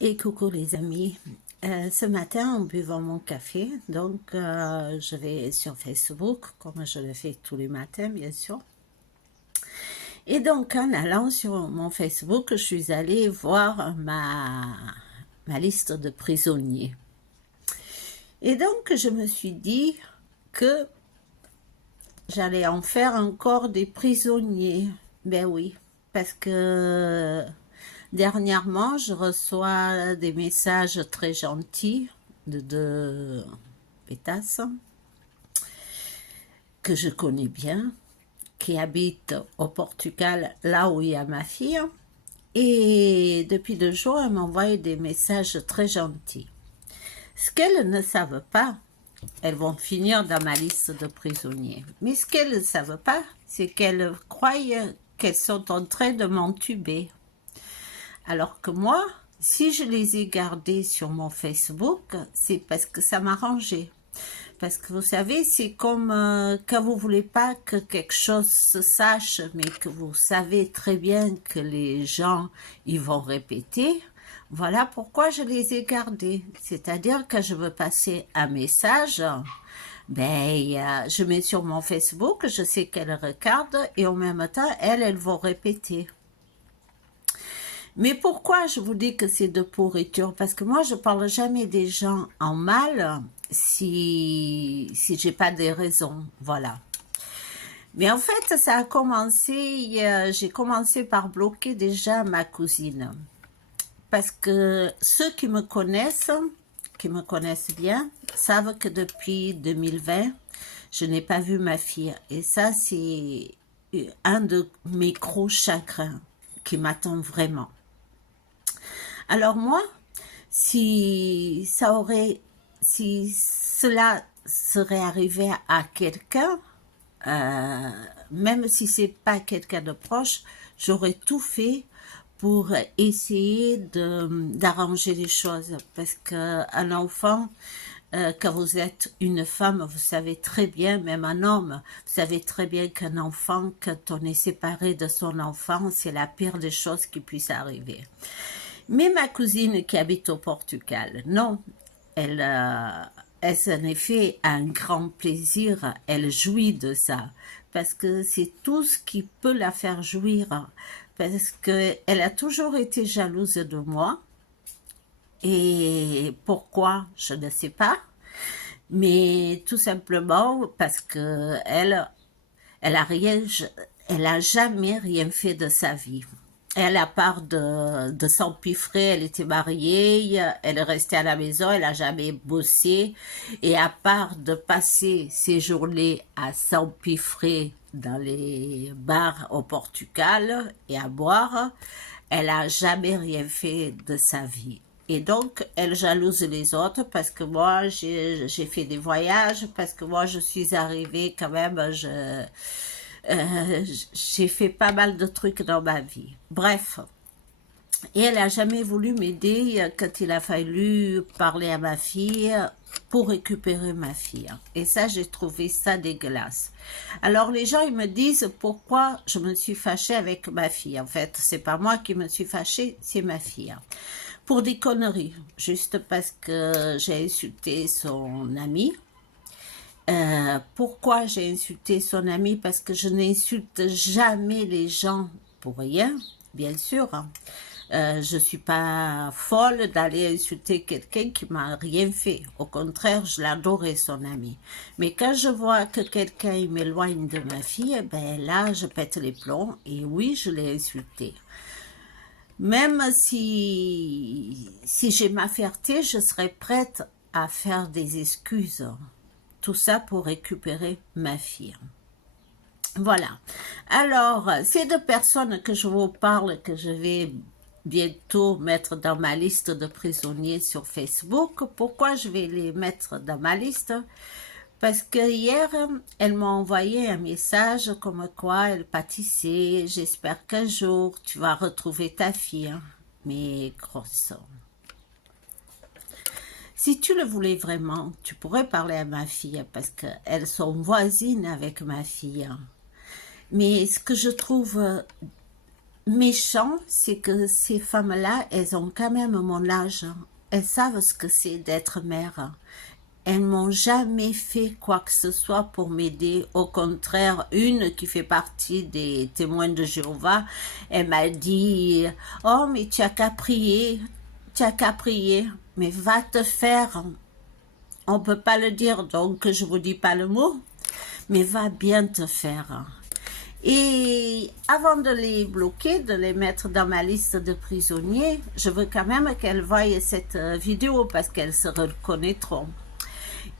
Et coucou les amis. Ce matin, en buvant mon café, donc je vais sur Facebook, comme je le fais tous les matins, bien sûr. Et donc, en allant sur mon Facebook, je suis allée voir ma liste de prisonniers. Et donc, je me suis dit que j'allais en faire encore des prisonniers. Ben oui, parce que dernièrement, je reçois des messages très gentils de pétasses que je connais bien, qui habitent au Portugal, là où il y a ma fille. Et depuis 2 jours, elle m'envoie des messages très gentils. Ce qu'elles ne savent pas, elles vont finir dans ma liste de prisonniers. Mais ce qu'elles ne savent pas, c'est qu'elles croient qu'elles sont en train de m'entuber. Alors que moi, si je les ai gardées sur mon Facebook, c'est parce que ça m'arrangeait. Parce que vous savez, c'est comme quand vous voulez pas que quelque chose se sache, mais que vous savez très bien que les gens, ils vont répéter. Voilà pourquoi je les ai gardées. C'est-à-dire que je veux passer un message, je mets sur mon Facebook, je sais qu'elles regardent et en même temps, elles vont répéter. Mais pourquoi je vous dis que c'est de pourriture? Parce que moi, je parle jamais des gens en mal si j'ai pas des raisons, voilà. Mais en fait, ça a commencé, j'ai commencé par bloquer déjà ma cousine. Parce que ceux qui me connaissent bien, savent que depuis 2020, je n'ai pas vu ma fille. Et ça, c'est un de mes gros chagrins qui m'attend vraiment. Alors moi, si cela serait arrivé à quelqu'un, même si c'est pas quelqu'un de proche, j'aurais tout fait pour essayer d'arranger les choses. Parce qu'un enfant, quand vous êtes une femme, vous savez très bien, même un homme, vous savez très bien qu'un enfant, quand on est séparé de son enfant, c'est la pire des choses qui puisse arriver. Mais ma cousine qui habite au Portugal, non, elle s'en est fait un grand plaisir, elle jouit de ça, parce que c'est tout ce qui peut la faire jouir, parce qu'elle a toujours été jalouse de moi, et pourquoi, je ne sais pas, mais tout simplement parce que elle a jamais rien fait de sa vie. Elle, à part de s'empiffrer, elle était mariée, elle est restée à la maison, elle n'a jamais bossé. Et à part de passer ses journées à s'empiffrer dans les bars au Portugal et à boire, elle n'a jamais rien fait de sa vie. Et donc, elle jalouse les autres parce que moi, j'ai fait des voyages, parce que moi, je suis arrivée quand même, j'ai fait pas mal de trucs dans ma vie. Bref. Et elle n'a jamais voulu m'aider quand il a fallu parler à ma fille pour récupérer ma fille. Et ça, j'ai trouvé ça dégueulasse. Alors les gens, ils me disent pourquoi je me suis fâchée avec ma fille. En fait, c'est pas moi qui me suis fâchée, c'est ma fille. Pour des conneries, juste parce que j'ai insulté son ami. Pourquoi j'ai insulté son ami? Parce que je n'insulte jamais les gens pour rien, bien sûr. Je suis pas folle d'aller insulter quelqu'un qui m'a rien fait. Au contraire, je l'adorais, son ami. Mais quand je vois que quelqu'un m'éloigne de ma fille, ben là, je pète les plombs. Et oui, je l'ai insulté. Même si j'ai ma fierté, je serais prête à faire des excuses. Tout ça pour récupérer ma fille. Voilà. Alors, ces deux personnes que je vous parle, que je vais bientôt mettre dans ma liste de prisonniers sur Facebook. Pourquoi je vais les mettre dans ma liste? Parce que hier, elle m'a envoyé un message comme quoi elle pâtissait. J'espère qu'un jour, tu vas retrouver ta fille. Mais grosse. Si tu le voulais vraiment, tu pourrais parler à ma fille parce qu'elles sont voisines avec ma fille. Mais ce que je trouve méchant, c'est que ces femmes-là, elles ont quand même mon âge. Elles savent ce que c'est d'être mère. Elles m'ont jamais fait quoi que ce soit pour m'aider. Au contraire, une qui fait partie des témoins de Jéhovah, elle m'a dit, oh, mais tu as qu'à prier, tu as qu'à prier, mais va te faire. On peut pas le dire, donc je vous dis pas le mot, mais va bien te faire. Et avant de les bloquer, de les mettre dans ma liste de prisonniers, je veux quand même qu'elles voient cette vidéo parce qu'elles se reconnaîtront.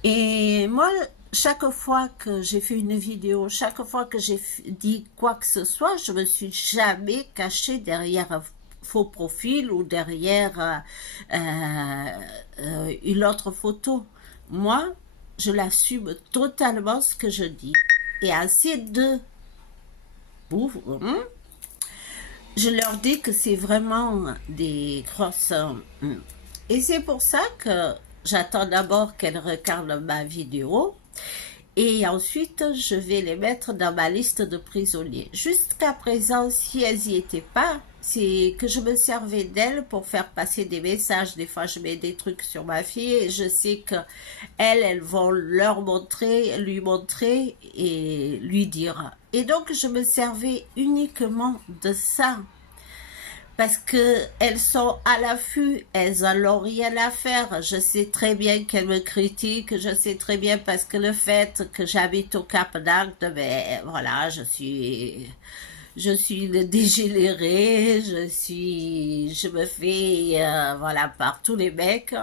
Et moi, chaque fois que j'ai fait une vidéo, chaque fois que j'ai dit quoi que ce soit, je me suis jamais cachée derrière un faux profil ou derrière une autre photo. Moi, je l'assume totalement ce que je dis. Et à ces deux je leur dis que c'est vraiment des grosses... Et c'est pour ça que j'attends d'abord qu'elles regardent ma vidéo et ensuite je vais les mettre dans ma liste de prisonniers. Jusqu'à présent, si elles n'y étaient pas, c'est que je me servais d'elles pour faire passer des messages. Des fois, je mets des trucs sur ma fille et je sais que elles vont leur montrer, lui montrer et lui dire. Et donc, je me servais uniquement de ça. Parce qu'elles sont à l'affût, elles n'ont rien à faire. Je sais très bien qu'elles me critiquent, je sais très bien parce que le fait que j'habite au Cap d'Agde, ben voilà, je suis le dégénéré, je me fais, voilà, par tous les mecs.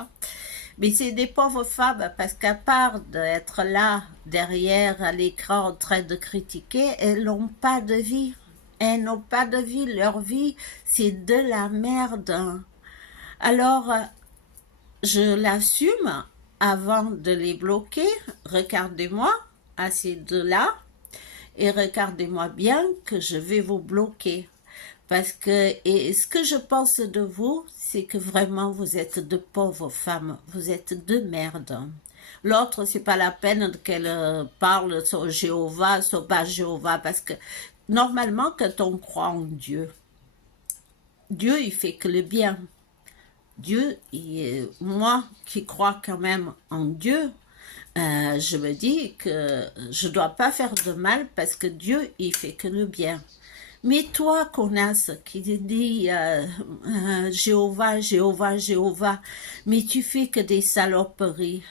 Mais c'est des pauvres femmes parce qu'à part d'être là, derrière l'écran en train de critiquer, elles n'ont pas de vie. Elles n'ont pas de vie, leur vie, c'est de la merde. Alors, je l'assume avant de les bloquer. Regardez-moi à ces deux-là et regardez-moi bien que je vais vous bloquer. Parce que, et ce que je pense de vous, c'est que vraiment vous êtes de pauvres femmes, vous êtes de merde. L'autre, c'est pas la peine qu'elle parle sur Jéhovah, sur pas Jéhovah, parce que normalement, quand on croit en Dieu, Dieu, il fait que le bien. Dieu, moi qui crois quand même en Dieu, je me dis que je dois pas faire de mal parce que Dieu, il fait que le bien. Mais toi, connasse, qui te dit Jéhovah, Jéhovah, Jéhovah, mais tu fais que des saloperies.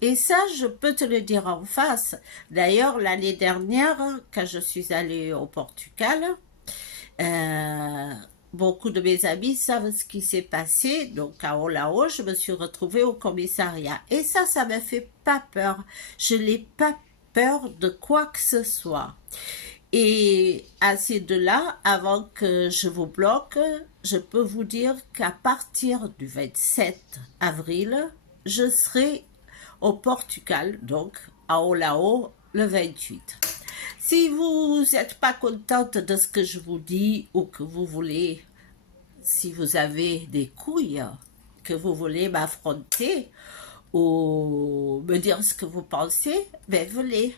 Et ça, je peux te le dire en face. D'ailleurs, l'année dernière, quand je suis allée au Portugal, beaucoup de mes amis savent ce qui s'est passé. Donc, à Olao, je me suis retrouvée au commissariat. Et ça me fait pas peur. Je n'ai pas peur de quoi que ce soit. Et à ces deux-là, avant que je vous bloque, je peux vous dire qu'à partir du 27 avril, je serai au Portugal, donc à Olao, le 28. Si vous n'êtes pas contente de ce que je vous dis ou que vous voulez, si vous avez des couilles, que vous voulez m'affronter ou me dire ce que vous pensez, ben venez.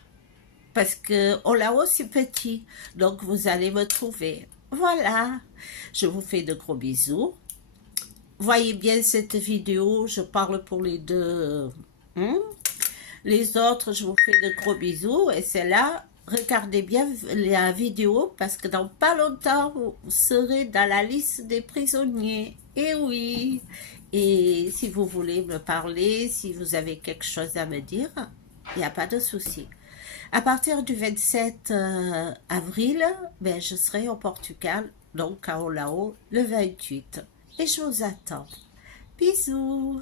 Parce que Olao, c'est petit, donc vous allez me trouver. Voilà, je vous fais de gros bisous. Voyez bien cette vidéo, je parle pour les deux. Les autres, je vous fais de gros bisous. Et celle-là, regardez bien la vidéo parce que dans pas longtemps, vous serez dans la liste des prisonniers. Et oui. Et si vous voulez me parler, si vous avez quelque chose à me dire, il n'y a pas de souci. À partir du 27 avril, ben, je serai au Portugal, donc à Olao, le 28. Et je vous attends. Bisous.